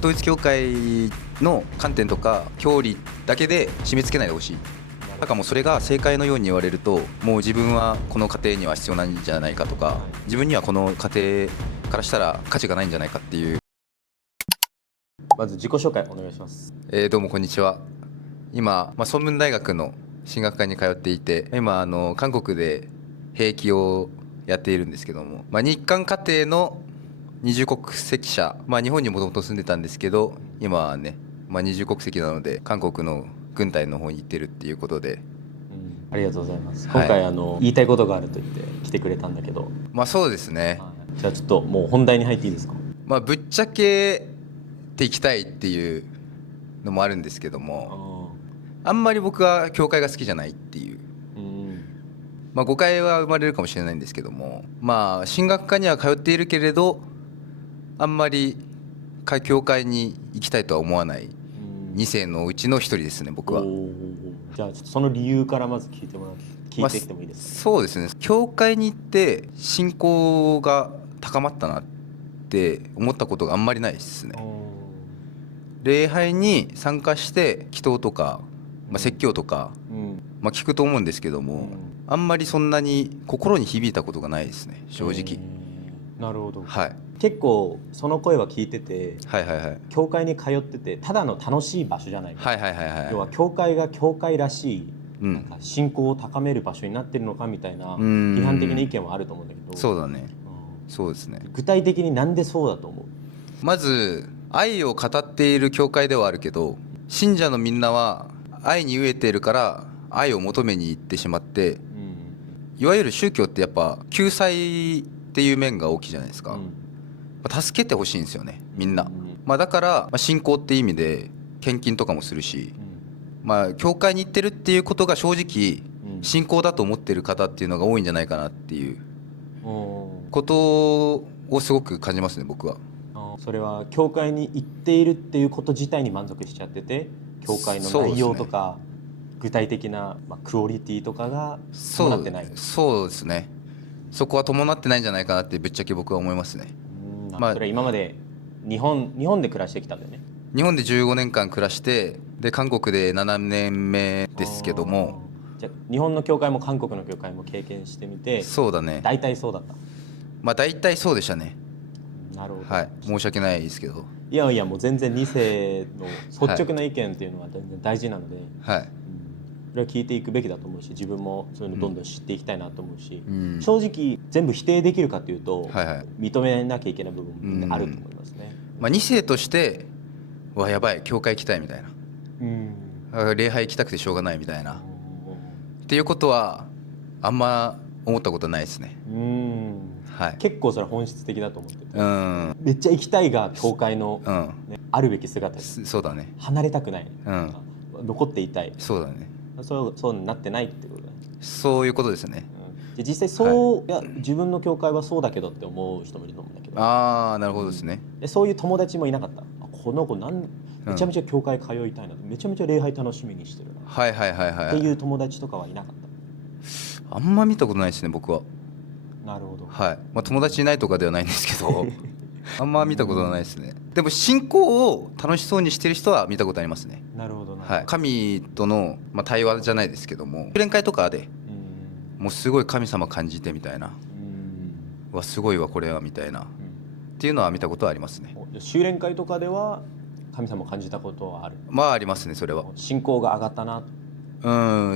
統一教会の観点とか教理だけで締め付けないでほしい。なんかもうそれが正解のように言われると、もう自分はこの家庭には必要なんじゃないかとか、自分にはこの家庭からしたら価値がないんじゃないかっていう。まず自己紹介お願いします。どうもこんにちは。今、ソンムン大学の進学科に通っていて、今韓国で兵役をやっているんですけども、日韓家庭の二重国籍者、日本にもともと住んでたんですけど、今はね、二重国籍なので韓国の軍隊の方に行ってるっていうことで、ありがとうございます。はい今回言いたいことがあると言って来てくれたんだけど、そうですね、じゃあちょっともう本題に入っていいですか？ぶっちゃけていきたいっていうのもあるんですけども、あんまり僕は教会が好きじゃないっていう、誤解は生まれるかもしれないんですけども、進学科には通っているけれど、あんまり教会に行きたいとは思わない2世のうちの一人ですね、僕は。じゃあちょっとその理由からまず聞いてきてもいいですか？そうですね、教会に行って信仰が高まったなって思ったことがあんまりないですね。礼拝に参加して祈祷とか、説教とか、聞くと思うんですけども、あんまりそんなに心に響いたことがないですね、正直。なるほど。はい、結構その声は聞いてて、はいはいはい、教会に通っててただの楽しい場所じゃないか、はいはいはいはい、要は教会が教会らしい、うんなんか信仰を高める場所になってるのかみたいな批判的な意見はあると思うんだけど、そうだね、そうですね。具体的になんでそうだと思う？まず愛を語っている教会ではあるけど、信者のみんなは愛に飢えているから愛を求めに行ってしまって、いわゆる宗教ってやっぱ救済っていう面が大きいじゃないですか、助けてほしいんですよね、みんな。だから、信仰って意味で献金とかもするし、教会に行ってるっていうことが正直信仰だと思ってる方っていうのが多いんじゃないかなっていうことをすごく感じますね、僕は。それは教会に行っているっていうこと自体に満足しちゃってて、教会の内容とか、具体的な、クオリティとかが伴ってない。そうですね、そこは伴ってないんじゃないかなってぶっちゃけ僕は思いますね。それは今まで日本で暮らしてきたんだよね。日本で15年間暮らして、で韓国で7年目ですけども。じゃあ日本の教会も韓国の教会も経験してみて、そうだね、大体そうだった？大体そうでしたね。なるほど、はい、申し訳ないですけど。いやいや、もう全然2世の率直な意見っていうのは全然大事なので、はい、それは聞いていくべきだと思うし、自分もそういうのどんどん知っていきたいなと思うし、正直全部否定できるかというと、認めなきゃいけない部分もあると思いますね。2世としてやばい、教会行きたいみたいな、礼拝行きたくてしょうがないみたいなっていうことはあんま思ったことないですね。結構それは本質的だと思ってて、めっちゃ行きたいが教会の、あるべき姿です。そうだね、離れたくない、残っていたい。そうだね、そうなってないってことだね。そういうことですね。実際いや自分の教会はそうだけどって思う人もいると思うんだけど。なるほどですね。そういう友達もいなかった？この子めちゃめちゃ教会通いたいな、めちゃめちゃ礼拝楽しみにしてるな、っていう友達とかはいなかった？あんま見たことないですね、僕は。なるほど。はい、友達いないとかではないんですけどあんま見たことはないですね。でも信仰を楽しそうにしてる人は見たことありますね。なるほどな。はい、神との、対話じゃないですけども、修練会とかでもうすごい神様感じてみたいな、すごいわこれはみたいな、っていうのは見たことはありますね。修練会とかでは神様を感じたことはある？ありますね、それは。信仰が上がったな。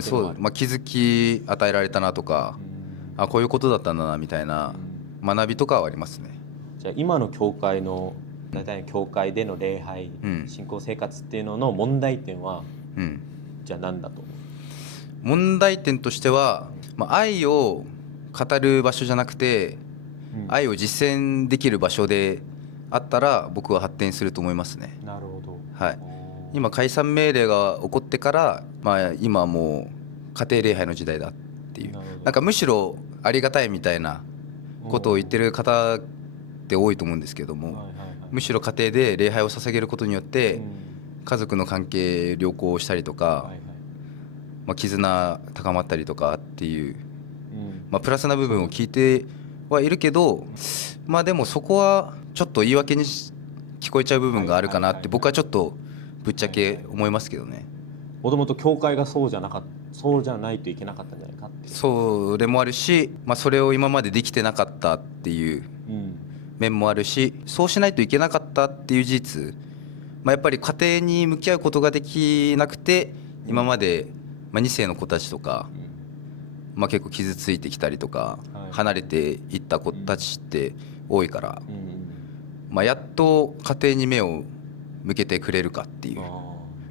そう、気づき与えられたなとか、こういうことだったんだなみたいな学びとかはありますね。じゃあ今の教会の大体の教会での礼拝、信仰生活っていうのの問題点は、じゃあ何だと思う？問題点としては、愛を語る場所じゃなくて、愛を実践できる場所であったら僕は発展すると思いますね。なるほど。はい、今解散命令が起こってから、今はもう家庭礼拝の時代だっていう、なんかむしろありがたいみたいなことを言ってる方って多いと思うんですけども、むしろ家庭で礼拝を捧げることによって家族の関係良好したりとか、絆高まったりとかっていう、プラスな部分を聞いてはいるけど、でもそこはちょっと言い訳に聞聞こえちゃう部分があるかなってはいはいはいはい僕はちょっとぶっちゃけ思いますけどね。もともと教会がそうじゃないといけなかったんじゃないかっていう。それもあるし、それを今までできてなかったっていううん面もあるし、そうしないといけなかったっていう事実、やっぱり家庭に向き合うことができなくて今まで、2世の子たちとか、結構傷ついてきたりとか、はい離れていった子たちって多いから、うんやっと家庭に目を向けてくれるかっていうあ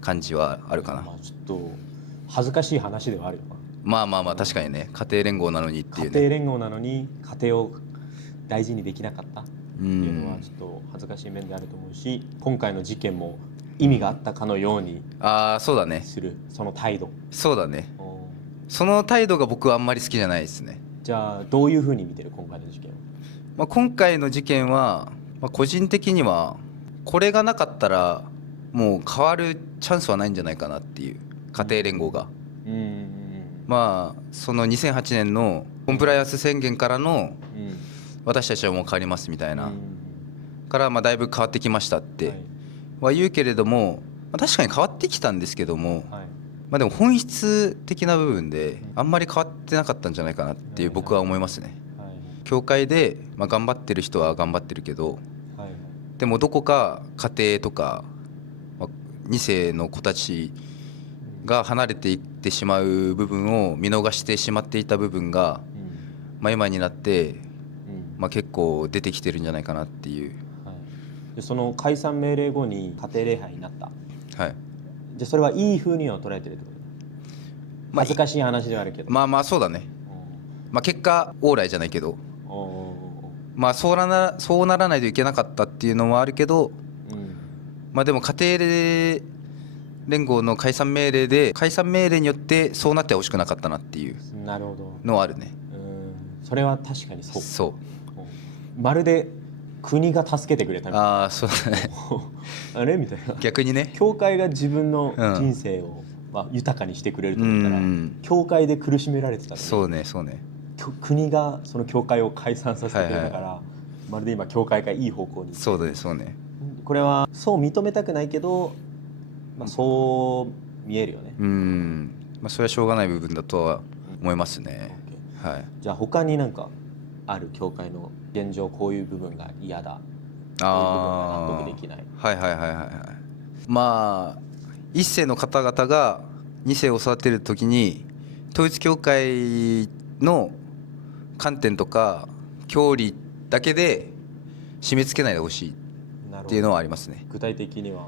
感じはあるかな。ちょっと恥ずかしい話ではあるよな。確かにね、家庭連合なのにっていうね。家庭連合なのに家庭を大事にできなかったっていうのはちょっと恥ずかしい面であると思うし、今回の事件も意味があったかのようにそうだね。するその態度。そうだね。その態度が僕はあんまり好きじゃないですね。じゃあどういうふうに見てる今回の事件を。今回の事件は、個人的にはこれがなかったらもう変わるチャンスはないんじゃないかなっていう、家庭連合が。その2008年のコンプライアンス宣言からの私たちはもう変わりますみたいなからだいぶ変わってきましたっては言うけれども、確かに変わってきたんですけども、でも本質的な部分であんまり変わってなかったんじゃないかなっていう僕は思いますね。教会で頑張ってる人は頑張ってるけど、でもどこか家庭とか2世の子たちが離れていってしまう部分を見逃してしまっていた部分が、今になって、結構出てきてるんじゃないかなっていう。でその解散命令後に家庭礼拝になった。はい。じゃあそれはいい風には捉えてるってこと。恥ずかしい話ではあるけど。そうだね。結果オーライじゃないけど、そうならないといけなかったっていうのもあるけど、でも家庭連合の解散命令によってそうなってほしくなかったなっていうのはあるね。それは確かにそう。そう。まるで国が助けてくれたみたいな。そうだね。あれみたいな。逆にね。教会が自分の人生を、豊かにしてくれると思ったら、教会で苦しめられてたのに。そうね。国がその教会を解散させてくれたから、まるで今教会がいい方向に。そうね。これはそう認めたくないけど、そう見えるよね。それはしょうがない部分だとは思いますね。じゃあ他になんかある教会の現状、こういう部分が嫌だ、こういう部分が納得できない。一世の方々が二世を育てるときに統一教会の観点とか教理だけで締め付けないでほしいっていうのはありますね。具体的には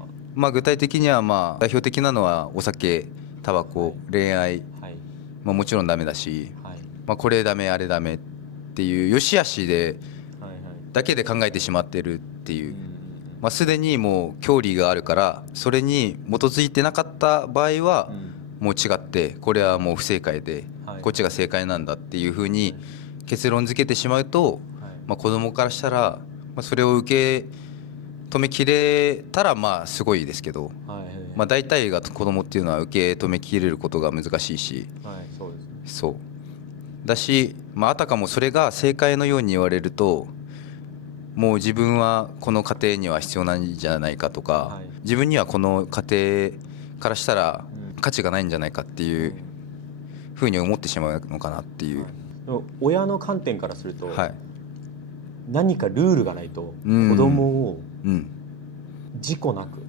具体的には代表的なのはお酒、タバコ、恋愛、もちろんダメだし、これダメあれダメっていう良し悪しでだけで考えてしまってるっていう、すでにもう教理があるからそれに基づいてなかった場合はもう違って、これはもう不正解でこっちが正解なんだっていうふうに結論付けてしまうと、子供からしたらそれを受け止めきれたらすごいですけど、大体が子供っていうのは受け止めきれることが難しいし、そうだし、あたかもそれが正解のように言われるともう自分はこの家庭には必要なんじゃないかとか、自分にはこの家庭からしたら価値がないんじゃないかっていうふうに思ってしまうのかなっていう。親の観点からすると、何かルールがないと子供を事故なく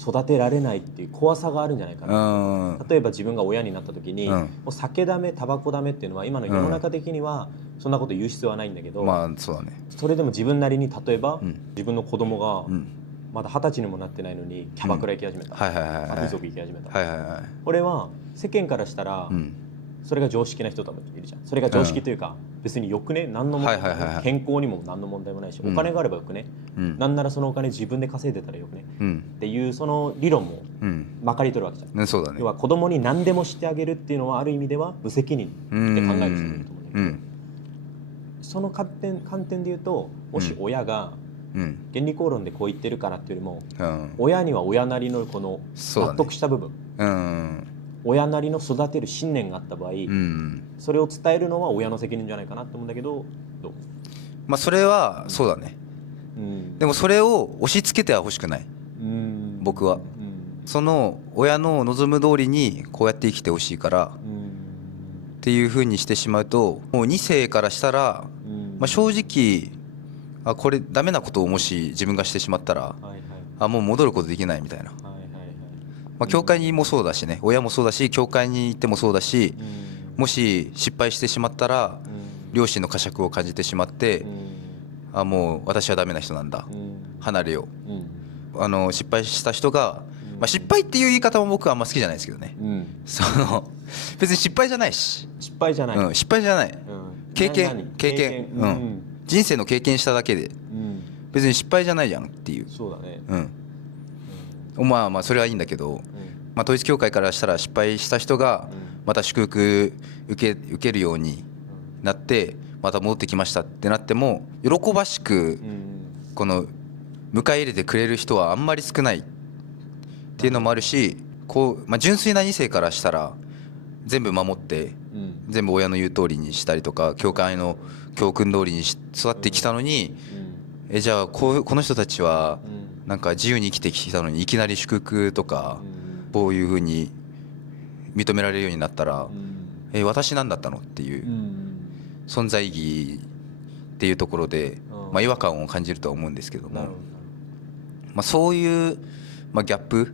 育てられないっていう怖さがあるんじゃないかな。例えば自分が親になった時に、お酒ダメタバコダメっていうのは今の世の中的にはそんなこと言う必要はないんだけど、そうだね。それでも自分なりに例えば、自分の子供がまだ20歳にもなってないのにキャバクラ行き始めた、風俗行き始めた、これは世間からしたら、それが常識な人ともいるじゃん。それが常識というか、別によくね、何の問題もない、健康にも何の問題もないし、お金があればよくね、なんならそのお金自分で稼いでたらよくね、っていうその理論もまかり取るわけじゃん。そうだね。要は子供に何でもしてあげるっていうのはある意味では無責任って考える人もいると思うんだけど、その観点で言うと、もし親が原理公論でこう言ってるからっていうよりも、親には親なりのこの納得した部分、親なりの育てる信念があった場合、それを伝えるのは親の責任じゃないかなと思うんだけど、どう？それはそうだね。でもそれを押し付けては欲しくない、僕は。その親の望む通りにこうやって生きてほしいからっていう風にしてしまうと、もう2世からしたら、正直これダメなことをもし自分がしてしまったら、もう戻ることできないみたいな。教会にもそうだしね、親もそうだし、教会に行ってもそうだし、もし失敗してしまったら両親の呵責を感じてしまって、もう私はダメな人なんだ、離れよう。失敗した人が、失敗っていう言い方も僕はあんま好きじゃないですけどね、別に失敗じゃないし、失敗じゃない、失敗じゃない、経験、人生の経験しただけで、別に失敗じゃないじゃんっていう。そうだね。まあそれはいいんだけど、統一教会からしたら失敗した人がまた祝福受けるようになってまた戻ってきましたってなっても、喜ばしくこの迎え入れてくれる人はあんまり少ないっていうのもあるし、純粋な2世からしたら全部守って全部親の言う通りにしたりとか、教会の教訓通りに育ってきたのに、じゃあこの人たちはなんか自由に生きてきたのにいきなり祝福とかこういう風に認められるようになったら、私なんだったのっていう存在意義っていうところで、違和感を感じるとは思うんですけども、そういう、ギャップ、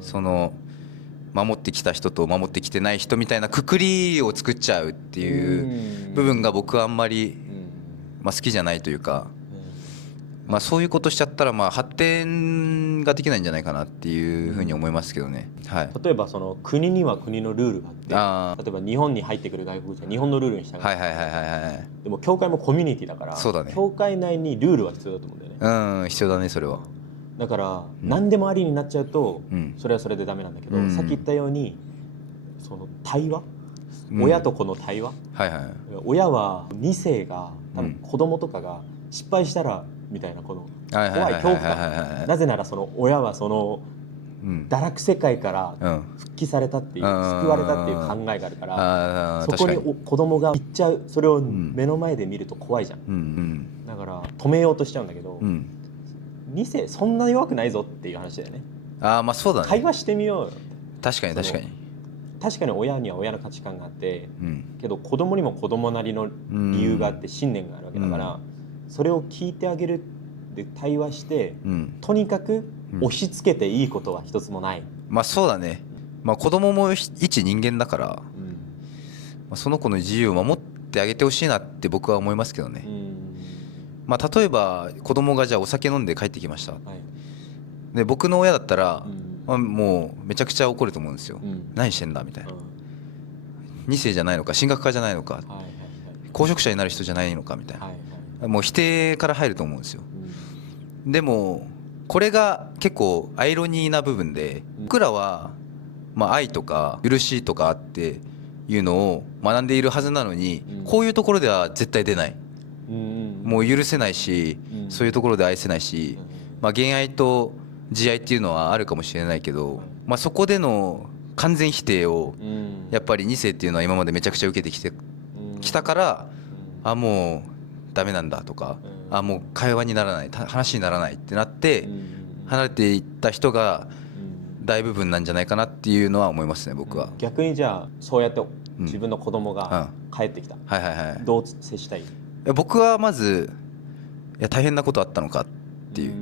その守ってきた人と守ってきてない人みたいなくくりを作っちゃうっていう部分が僕はあんまり、好きじゃないというか、そういうことしちゃったら発展ができないんじゃないかなっていうふうに思いますけどね。例えばその国には国のルールがあって、例えば日本に入ってくる外国人は日本のルールに従って、でも教会もコミュニティだから、そうだね、教会内にルールは必要だと思うんだよね。必要だね、それは。だから何でもありになっちゃうとそれはそれでダメなんだけど、さっき言ったようにその対話、親と子の対話、親は2世が多分子供とかが失敗したらみたいなこの怖い恐怖感、なぜならその親はその堕落世界から復帰されたっていう、救われたっていう考えがあるから、そこに子供が行っちゃう、それを目の前で見ると怖いじゃん。だから止めようとしちゃうんだけど、2世そんな弱くないぞっていう話だよね。そうだね、会話してみようよ。確かに親には親の価値観があって、けど子供にも子供なりの理由があって信念があるわけだから、それを聞いてあげるで対話して、とにかく押し付けていいことは一つもない。そうだね、子供も一人間だから、その子の自由を守ってあげてほしいなって僕は思いますけどね。例えば子供がじゃあお酒飲んで帰ってきました、で僕の親だったら、もうめちゃくちゃ怒ると思うんですよ、何してんだみたいな、2世じゃないのか、神学家じゃないのか、公職者になる人じゃないのかみたいな、もう否定から入ると思うんですよ。でもこれが結構アイロニーな部分で、僕らは愛とか許しとかっていうのを学んでいるはずなのに、こういうところでは絶対出ない、もう許せないし、そういうところで愛せないし、現愛と慈愛っていうのはあるかもしれないけど、そこでの完全否定をやっぱり2世っていうのは今までめちゃくちゃ受けてきたから、もうダメなんだとか、もう会話にならない、話にならないってなって離れていった人が大部分なんじゃないかなっていうのは思いますね、僕は。逆にじゃあそうやって自分の子供が帰ってきた、どう接したい？僕はまず、大変なことあったのかっていう、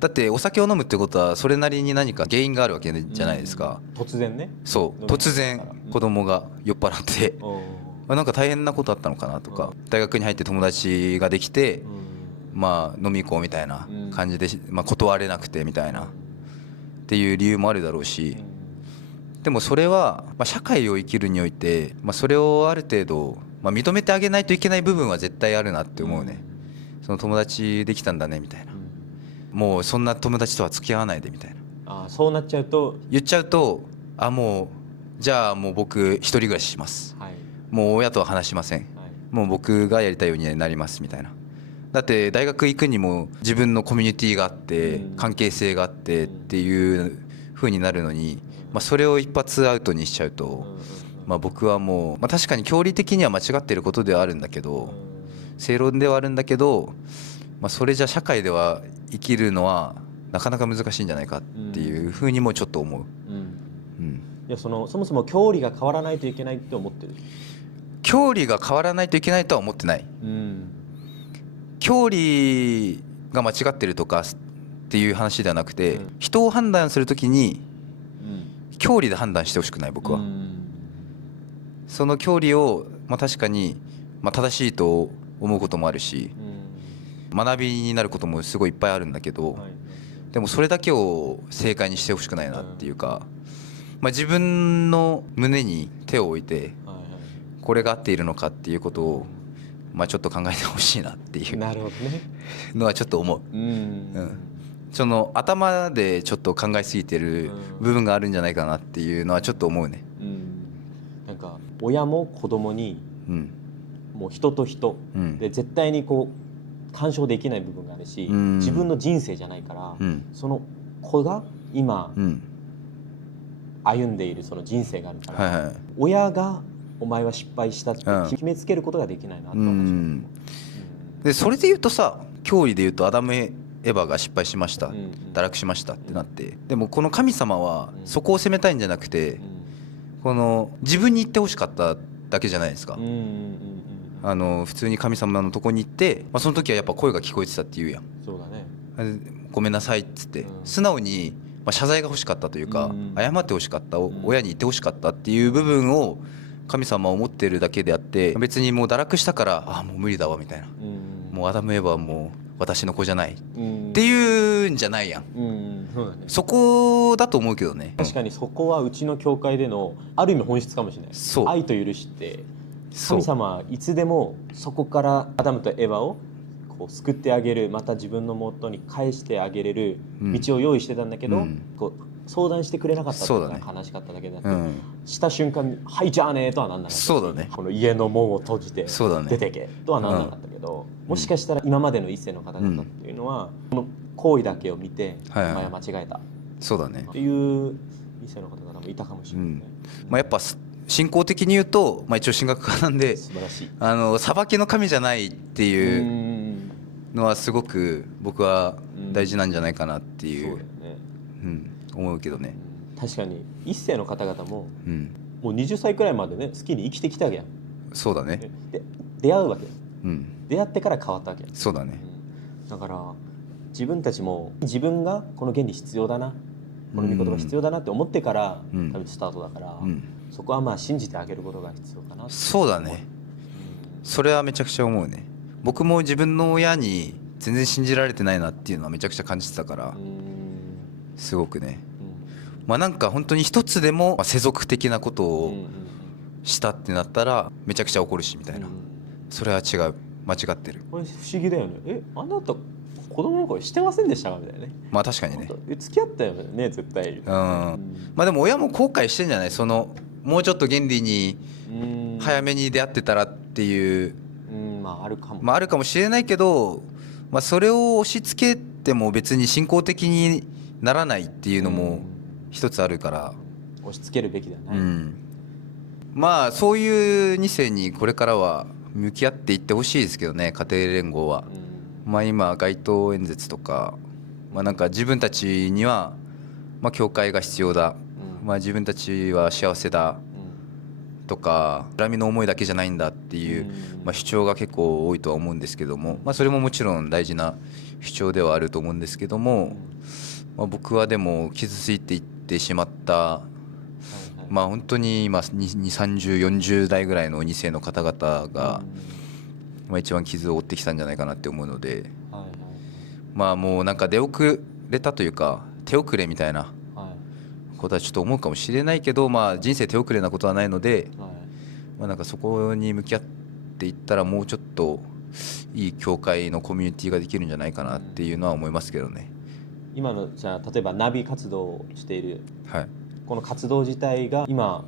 だってお酒を飲むってことはそれなりに何か原因があるわけじゃないですか。突然ね。そう突然子供が酔っ払ってなんか大変なことあったのかなとか、大学に入って友達ができて、飲み行こうみたいな感じで、断れなくてみたいなっていう理由もあるだろうし、でもそれは社会を生きるにおいて、それをある程度認めてあげないといけない部分は絶対あるなって思うね。その友達できたんだねみたいな、もうそんな友達とは付き合わないでみたいな、そうなっちゃうと言っちゃうと、もうじゃあもう僕一人暮らしします、もう親とは話しません、もう僕がやりたいようになりますみたいな。だって大学行くにも自分のコミュニティがあって関係性があってっていう風になるのに、それを一発アウトにしちゃうと、僕はもう、確かに教理的には間違っていることではあるんだけど、正論ではあるんだけど、まあ、それじゃ社会では生きるのはなかなか難しいんじゃないかっていうふうにもちょっと思う、いやそもそも距離が変わらないといけないって思ってる。距離が変わらないといけないとは思ってない、距離が間違ってるとかっていう話ではなくて、人を判断するときに距離で判断してほしくない僕は、その距離を、まあ、確かに、まあ、正しいと思うこともあるし、学びになることもすごいいっぱいあるんだけど、でもそれだけを正解にしてほしくないなっていうか、まあ、自分の胸に手を置いてこれが合っているのかっていうことを、まあ、ちょっと考えてほしいなっていうのはちょっと思う。その頭でちょっと考えすぎてる部分があるんじゃないかなっていうのはちょっと思うね。なんか親も子供に、もう人と人、で絶対にこう干渉できない部分があるし、自分の人生じゃないから、その子が今、歩んでいるその人生があるから、親がお前は失敗したって決めつけることができないなと思う。でそれで言うとさ、教理で言うとアダム・エヴァが失敗しました、堕落しましたってなって、でもこの神様はそこを責めたいんじゃなくて、この自分に言ってほしかっただけじゃないですか。普通に神様のとこに行って、まあ、その時はやっぱ声が聞こえてたって言うやん。そうだね。ごめんなさいっつって、素直にまあ謝罪が欲しかったというか、謝って欲しかった、親に言って欲しかったっていう部分を神様は思ってるだけであって、別にもう堕落したからあもう無理だわみたいな、もうアダム・エヴァはもう私の子じゃないっていうんじゃないやん。そうだね。そこだと思うけどね。確かにそこはうちの教会でのある意味本質かもしれない。そう、愛と許しって神様はいつでもそこからアダムとエヴァをこう救ってあげる、また自分の元に返してあげれる道を用意してたんだけど、こう相談してくれなかったっていうのが悲しかっただけだって、した瞬間に「はいじゃあね」とはなんなかったし、そうだね、この家の門を閉じて出てけとはなんなかったけど、もしかしたら今までの一世の方々っていうのは、この行為だけを見て「お前は間違えた」そうだねっていう一世の方々もいたかもしれないね。まあ、やっぱ信仰的に言うと、まあ、一応神学科なんで、素晴らしい、裁きの神じゃないっていうのはすごく僕は大事なんじゃないかなっていう、思うけどね。確かに一世の方々も、もう20歳くらいまでね好きに生きてきたわけやん。そうだね。で出会うわけ、出会ってから変わったわけ。そうだね、だから自分たちも自分がこの原理必要だな、この御言葉必要だなって思ってから多分スタートだから、そこはまあ信じてあげることが必要かな。そうだね、それはめちゃくちゃ思うね。僕も自分の親に全然信じられてないなっていうのはめちゃくちゃ感じてたから、すごくね、まあなんか本当に一つでも世俗的なことをしたってなったらめちゃくちゃ怒るしみたいな、それは違う、間違ってる。これ不思議だよね。あなた子供の頃してませんでしたかみたいなね。まあ確かにね、付き合ったよね絶対。まあでも親も後悔してんじゃない、そのもうちょっと原理に早めに出会ってたらっていう、まああるかも、まああるかもしれないけど、まあそれを押し付けても別に信仰的にならないっていうのも一つあるから、押し付けるべきではない、まあそういう2世にこれからは向き合っていってほしいですけどね、家庭連合は。まあ今街頭演説とか、まあなんか自分たちにはまあ教会が必要だ、まあ自分たちは幸せだとか、恨みの思いだけじゃないんだっていう、まあ主張が結構多いとは思うんですけども、まあそれももちろん大事な主張ではあると思うんですけども、まあ僕はでも傷ついていってしまった、まあ本当に今3040代ぐらいの2世の方々がまあ一番傷を負ってきたんじゃないかなって思うので、まあもうなんか出遅れたというか手遅れみたいなことはちょっと思うかもしれないけど、まあ人生手遅れなことはないので、まあなんかそこに向き合っていったらもうちょっといい教会のコミュニティができるんじゃないかなっていうのは思いますけどね。今のじゃあ例えばナビ活動をしている、この活動自体が今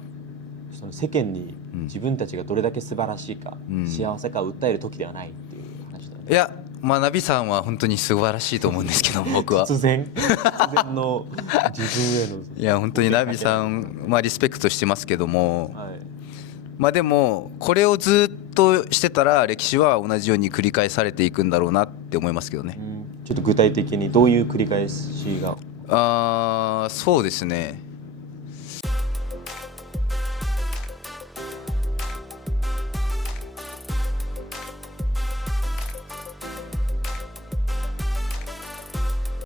その世間に自分たちがどれだけ素晴らしいか、幸せかを訴える時ではないっていう話だね。いや、まあナビさんは本当に素晴らしいと思うんですけど僕は突然の自分へのいや本当にナビさん、まあリスペクトしてますけども、まあでもこれをずっとしてたら歴史は同じように繰り返されていくんだろうなって思いますけどね。ちょっと具体的にどういう繰り返しが。そうですね。